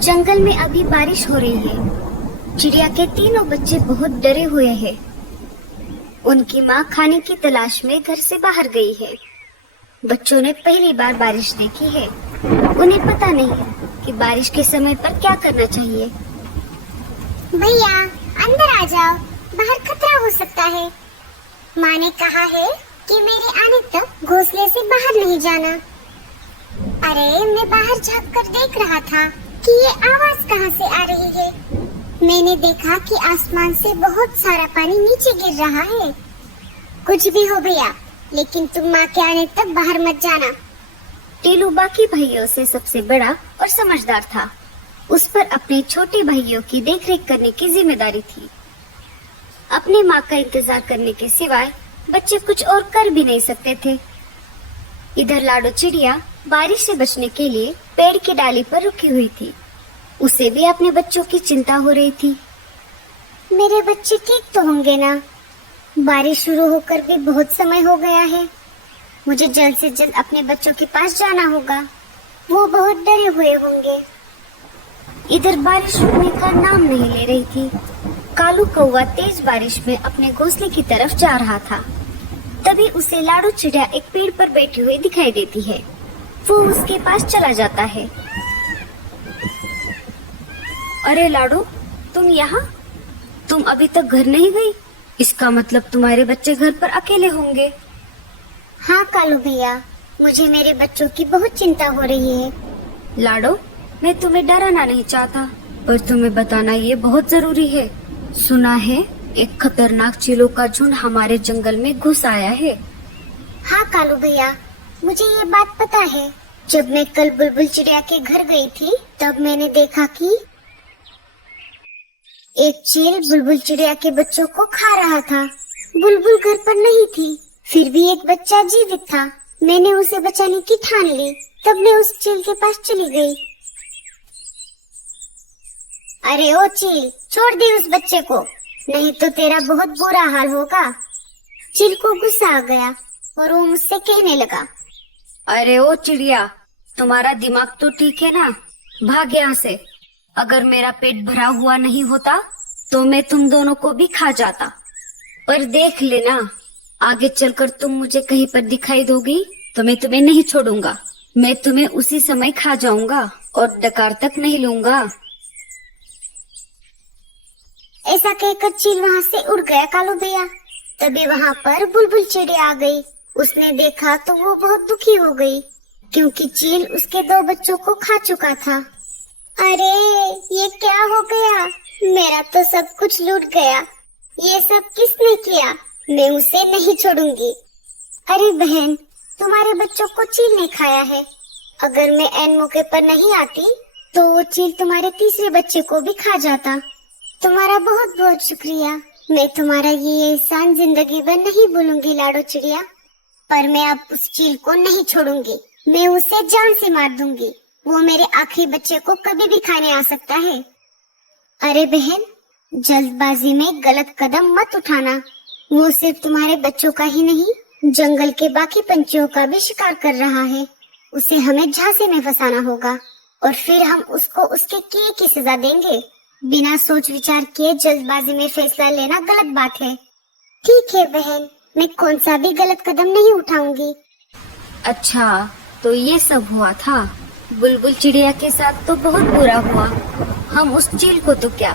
जंगल में अभी बारिश हो रही है। चिड़िया के तीनों बच्चे बहुत डरे हुए हैं। उनकी माँ खाने की तलाश में घर से बाहर गई है। बच्चों ने पहली बार बारिश देखी है। उन्हें पता नहीं है कि बारिश के समय पर क्या करना चाहिए। भैया अंदर आ जाओ, बाहर खतरा हो सकता है। माँ ने कहा है कि मेरे आने तक घोंसले से बाहर नहीं जाना। अरे मैं बाहर झांक कर देख रहा था कि ये आवाज कहाँ से आ रही है। मैंने देखा कि आसमान से बहुत सारा पानी नीचे गिर रहा है। कुछ भी हो भैया, लेकिन तुम माँ के आने तक बाहर मत जाना। टीलू बाकी भाइयों से सबसे बड़ा और समझदार था। उस पर अपने छोटे भाइयों की देखरेख करने की जिम्मेदारी थी। अपने माँ का इंतजार करने के सिवाय बच्चे कुछ और कर भी नहीं सकते थे। इधर लाडो चिड़िया बारिश से बचने के लिए पेड़ की डाली पर रुकी हुई थी। उसे भी अपने बच्चों की चिंता हो रही थी। मेरे बच्चे ठीक तो होंगे ना? बारिश शुरू होकर भी बहुत समय हो गया है। मुझे जल्द से जल्द अपने बच्चों के पास जाना होगा। वो बहुत डरे हुए होंगे। इधर बारिश रुकने का नाम नहीं ले रही थी। कालू कौवा तेज बारिश में अपने घोंसले की तरफ जा रहा था। तभी उसे लाडो चिड़िया एक पेड़ पर बैठी हुई दिखाई देती है। वो उसके पास चला जाता है। अरे लाडो, तुम यहाँ? तुम अभी तक घर नहीं गई? इसका मतलब तुम्हारे बच्चे घर पर अकेले होंगे। हाँ कालू भैया, मुझे मेरे बच्चों की बहुत चिंता हो रही है। लाडो, मैं तुम्हें डराना नहीं चाहता, पर तुम्हें बताना ये बहुत जरूरी है। सुना है एक खतरनाक चीलों का झुंड हमारे जंगल में घुस आया है। हाँ कालू भैया, मुझे ये बात पता है। जब मैं कल बुलबुल चिड़िया के घर गई थी, तब मैंने देखा कि एक चील बुलबुल चिड़िया के बच्चों को खा रहा था। बुलबुल घर पर नहीं थी, फिर भी एक बच्चा जीवित था। मैंने उसे बचाने की ठान ली। तब मैं उस चील के पास चली गई। अरे ओ चील, छोड़ दे उस बच्चे को, नहीं तो तेरा बहुत बुरा हाल होगा। चील को गुस्सा आ गया और वो मुझसे कहने लगा, अरे ओ चिड़िया, तुम्हारा दिमाग तो ठीक है ना? भाग यहाँ से। अगर मेरा पेट भरा हुआ नहीं होता तो मैं तुम दोनों को भी खा जाता। पर देख लेना, आगे चलकर तुम मुझे कहीं पर दिखाई दोगी तो मैं तुम्हें नहीं छोड़ूंगा। मैं तुम्हें उसी समय खा जाऊंगा और डकार तक नहीं लूंगा। ऐसा कहकर चील वहाँ से उड़ गया कालू भैया। तभी वहाँ पर बुलबुल चिड़िया आ गई। उसने देखा तो वो बहुत दुखी हो गई, क्योंकि चील उसके 2 बच्चों को खा चुका था। अरे ये क्या हो गया? मेरा तो सब कुछ लूट गया। ये सब किसने किया? मैं उसे नहीं छोड़ूंगी। अरे बहन, तुम्हारे बच्चों को चील ने खाया है। अगर मैं ऐन मौके पर नहीं आती तो वो चील तुम्हारे तीसरे बच्चे को भी खा जाता। तुम्हारा बहुत बहुत शुक्रिया। मैं तुम्हारा ये एहसान जिंदगी भर नहीं भूलूंगी लाडो चिड़िया। पर मैं अब उस चील को नहीं छोड़ूंगी। मैं उसे जान से मार दूंगी। वो मेरे आखिरी बच्चे को कभी भी खाने आ सकता है। अरे बहन, जल्दबाजी में गलत कदम मत उठाना। वो सिर्फ तुम्हारे बच्चों का ही नहीं, जंगल के बाकी पंछियों का भी शिकार कर रहा है। उसे हमें झांसे में फंसाना होगा और फिर हम उसको उसके किए की सजा देंगे। बिना सोच विचार किए जल्दबाजी में फैसला लेना गलत बात है। ठीक है बहन, मैं कौन सा भी गलत कदम नहीं उठाऊंगी। अच्छा, तो ये सब हुआ था। बुलबुल चिड़िया के साथ तो बहुत बुरा हुआ। हम उस चील को तो क्या,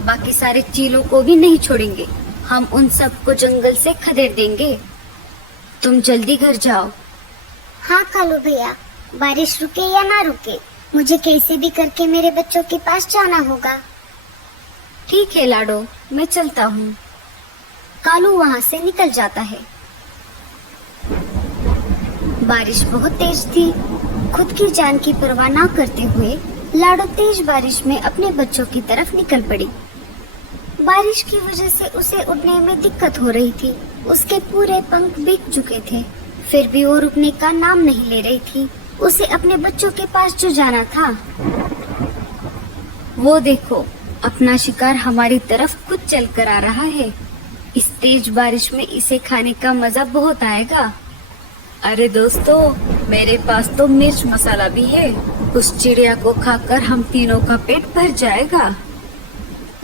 बाकी सारे चीलों को भी नहीं छोड़ेंगे। हम उन सबको जंगल से खदेड़ देंगे। तुम जल्दी घर जाओ। हाँ कालू भैया, बारिश रुके या ना रुके, मुझे कैसे भी करके मेरे बच्चों के पास जाना होगा। ठीक है लाडो, मैं चलता हूँ। कालू वहाँ से निकल जाता है। बारिश बहुत तेज थी। खुद की जान की परवाह न करते हुए लाडो तेज बारिश में अपने बच्चों की तरफ निकल पड़ी। बारिश की वजह से उसे उड़ने में दिक्कत हो रही थी। उसके पूरे पंख भीग चुके थे, फिर भी वो रुकने का नाम नहीं ले रही थी। उसे अपने बच्चों के पास जो जाना था। वो देखो, अपना शिकार हमारी तरफ खुद चल कर आ रहा है। इस तेज बारिश में इसे खाने का मजा बहुत आएगा। अरे दोस्तों, मेरे पास तो मिर्च मसाला भी है। उस चिड़िया को खाकर हम तीनों का पेट भर जाएगा।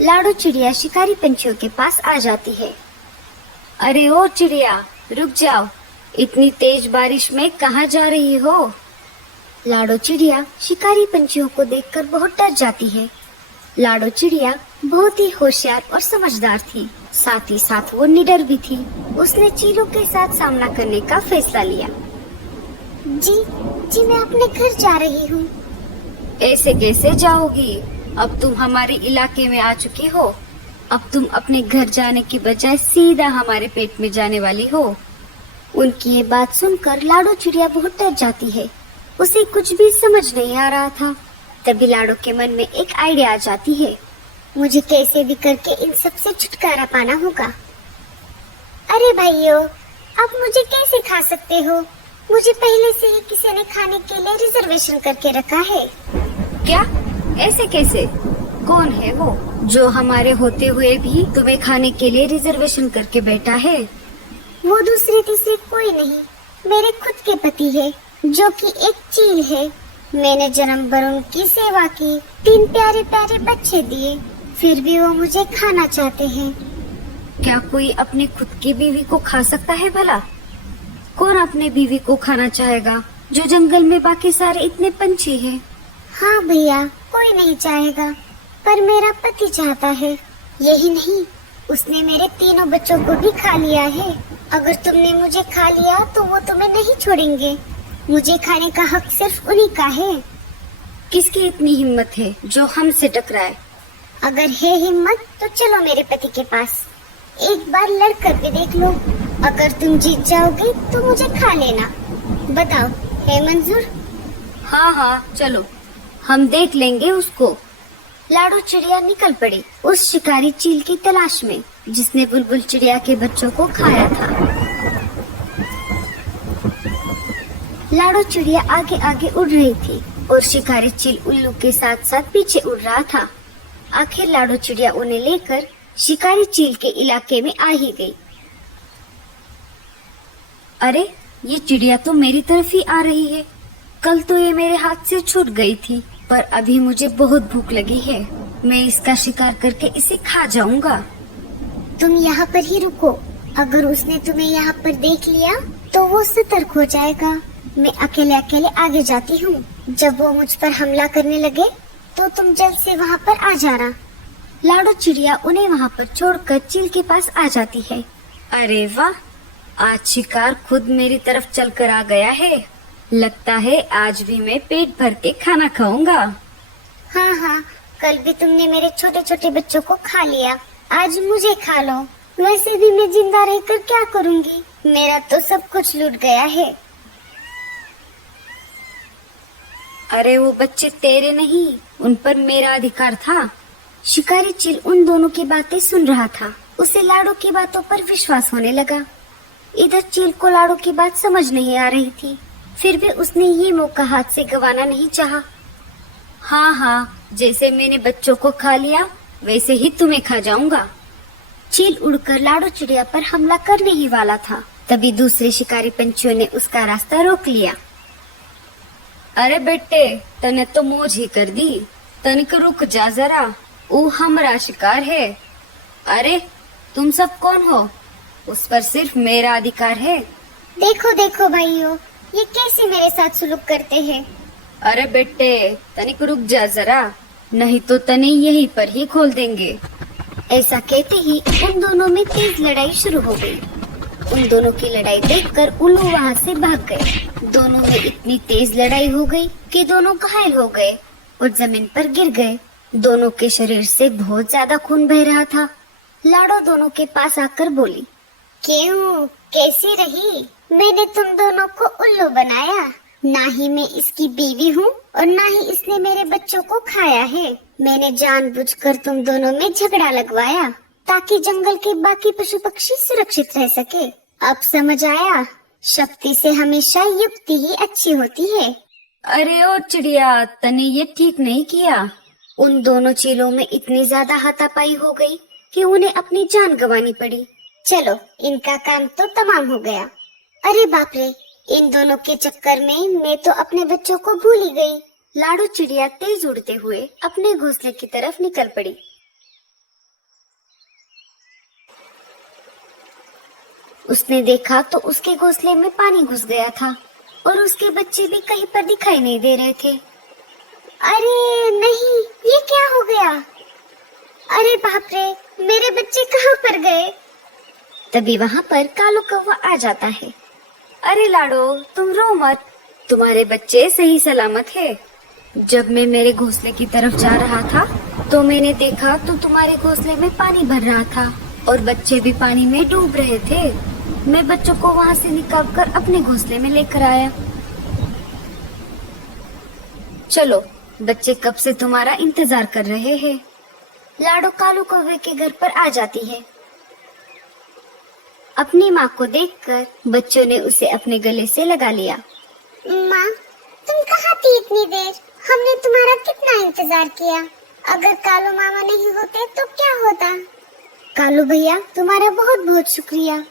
लाडो चिड़िया शिकारी पंछियों के पास आ जाती है। अरे ओ चिड़िया, रुक जाओ, इतनी तेज बारिश में कहाँ जा रही हो? लाडो चिड़िया शिकारी पंछियों को देखकर बहुत डर जाती है। लाडो चिड़िया बहुत ही होशियार और समझदार थी, साथ ही साथ वो निडर भी थी। उसने चीलों के साथ सामना करने का फैसला लिया। जी मैं अपने घर जा रही हूँ। ऐसे कैसे जाओगी? अब तुम हमारे इलाके में आ चुकी हो। अब तुम अपने घर जाने की बजाय सीधा हमारे पेट में जाने वाली हो। उनकी ये बात सुनकर लाडो चिड़िया बहुत डर जाती है। उसे कुछ भी समझ नहीं आ रहा था। तभी लाडो के मन में एक आइडिया आ जाती है। मुझे कैसे भी करके इन सब से छुटकारा पाना होगा। अरे भाइयों, आप मुझे कैसे खा सकते हो? मुझे पहले से ही किसी ने खाने के लिए रिजर्वेशन करके रखा है। क्या? ऐसे कैसे? कौन है वो जो हमारे होते हुए भी तुम्हें खाने के लिए रिजर्वेशन करके बैठा है? वो दूसरे तीसरे कोई नहीं, मेरे खुद के पति है, जो कि एक चील है। मैंने जन्म भर उनकी सेवा की, 3 प्यारे प्यारे बच्चे दिए, फिर भी वो मुझे खाना चाहते हैं। क्या कोई अपनी खुद की बीवी को खा सकता है भला? कौन अपने बीवी को खाना चाहेगा जो जंगल में बाकी सारे इतने पंछी हैं? हाँ भैया, कोई नहीं चाहेगा, पर मेरा पति चाहता है। यही नहीं, उसने मेरे तीनों बच्चों को भी खा लिया है। अगर तुमने मुझे खा लिया तो वो तुम्हें नहीं छोड़ेंगे। मुझे खाने का हक सिर्फ उन्हीं का है। किसकी इतनी हिम्मत है जो हमसे टकराए? अगर है हिम्मत तो चलो मेरे पति के पास, एक बार लड़कर भी देख लो। अगर तुम जीत जाओगे तो मुझे खा लेना। बताओ, है मंजूर? हाँ, चलो, हम देख लेंगे उसको। लाडो चिड़िया निकल पड़ी उस शिकारी चील की तलाश में, जिसने बुलबुल चिड़िया के बच्चों को खाया था। लाडो चिड़िया आगे आगे उड़ रही थी और शिकारी चील उल्लू के साथ साथ पीछे उड़ रहा था। आखिर लाडो चिड़िया उन्हें लेकर शिकारी चील के इलाके में आ ही गई। अरे, ये चिड़िया तो मेरी तरफ ही आ रही है। कल तो ये मेरे हाथ से छूट गई थी, पर अभी मुझे बहुत भूख लगी है। मैं इसका शिकार करके इसे खा जाऊंगा। तुम यहाँ पर ही रुको। अगर उसने तुम्हें यहाँ पर देख लिया तो वो सतर्क हो जाएगा। मैं अकेले अकेले आगे जाती हूँ। जब वो मुझ पर हमला करने लगे तो तुम जल्द से वहाँ पर आ जाना। लाडो चिड़िया उन्हें वहाँ पर छोड़कर चील के पास आ जाती है। अरे वाह, आज शिकार खुद मेरी तरफ चलकर आ गया है। लगता है आज भी मैं पेट भर के खाना खाऊंगा। हाँ, कल भी तुमने मेरे छोटे छोटे बच्चों को खा लिया, आज मुझे खा लो। वैसे भी मैं जिंदा रहकर क्या करूँगी? मेरा तो सब कुछ लूट गया है। अरे वो बच्चे तेरे नहीं, उन पर मेरा अधिकार था। शिकारी चील उन दोनों की बातें सुन रहा था। उसे लाडो की बातों पर विश्वास होने लगा। इधर चील को लाडो की बात समझ नहीं आ रही थी, फिर भी उसने ये मौका हाथ से गंवाना नहीं चाहा। हाँ, जैसे मैंने बच्चों को खा लिया वैसे ही तुम्हें खा जाऊंगा। चील उड़कर लाडो चिड़िया पर हमला करने ही वाला था, तभी दूसरे शिकारी पंछियों ने उसका रास्ता रोक लिया। अरे बेटे, तने तो मौज ही कर दी। तनिक रुक जा जरा, वो हमारा शिकार है। अरे तुम सब कौन हो? उस पर सिर्फ मेरा अधिकार है। देखो देखो भाइयों, ये कैसे मेरे साथ सुलूक करते हैं। अरे बेटे, तनिक रुक जा जरा, नहीं तो तने यहीं पर ही खोल देंगे। ऐसा कहते ही उन दोनों में तेज लड़ाई शुरू हो गई। उन दोनों की लड़ाई देखकर उल्लू वहाँ से भाग गए। दोनों में इतनी तेज लड़ाई हो गई कि दोनों घायल हो गए और जमीन पर गिर गए। दोनों के शरीर से बहुत ज्यादा खून बह रहा था। लाडो दोनों के पास आकर बोली, क्यों, कैसी रही? मैंने तुम दोनों को उल्लू बनाया। ना ही मैं इसकी बीवी हूँ और ना ही इसने मेरे बच्चों को खाया है। मैंने जानबूझकर तुम दोनों में झगड़ा लगवाया ताकि जंगल के बाकी पशु पक्षी सुरक्षित रह सके। अब समझ आया, शक्ति से हमेशा युक्ति ही अच्छी होती है। अरे ओ चिड़िया, तने ये ठीक नहीं किया। उन दोनों चीलों में इतनी ज्यादा हाथापाई हो गई कि उन्हें अपनी जान गंवानी पड़ी। चलो, इनका काम तो तमाम हो गया। अरे बाप रे, इन दोनों के चक्कर में मैं तो अपने बच्चों को भूल ही गई। लाडू चिड़िया तेज उड़ते हुए अपने घोंसले की तरफ निकल पड़ी। उसने देखा तो उसके घोंसले में पानी घुस गया था और उसके बच्चे भी कहीं पर दिखाई नहीं दे रहे थे। अरे नहीं, ये क्या हो गया? अरे बाप रे, मेरे बच्चे कहाँ पर गए? तभी वहाँ पर कालू कौवा आ जाता है। अरे लाडो, तुम रो मत, तुम्हारे बच्चे सही सलामत है। जब मैं मेरे घोंसले की तरफ जा रहा था तो मैंने देखा तो तुम्हारे घोंसले में पानी भर रहा था और बच्चे भी पानी में डूब रहे थे। मैं बच्चों को वहाँ से निकाल कर अपने घोंसले में लेकर आया। चलो, बच्चे कब से तुम्हारा इंतजार कर रहे हैं। लाडो कालू कौवे के घर पर आ जाती है। अपनी माँ को देखकर बच्चों ने उसे अपने गले से लगा लिया। माँ, तुम कहाँ थी इतनी देर? हमने तुम्हारा कितना इंतजार किया। अगर कालू मामा नहीं होते तो क्या होता? कालू भैया, तुम्हारा बहुत बहुत शुक्रिया।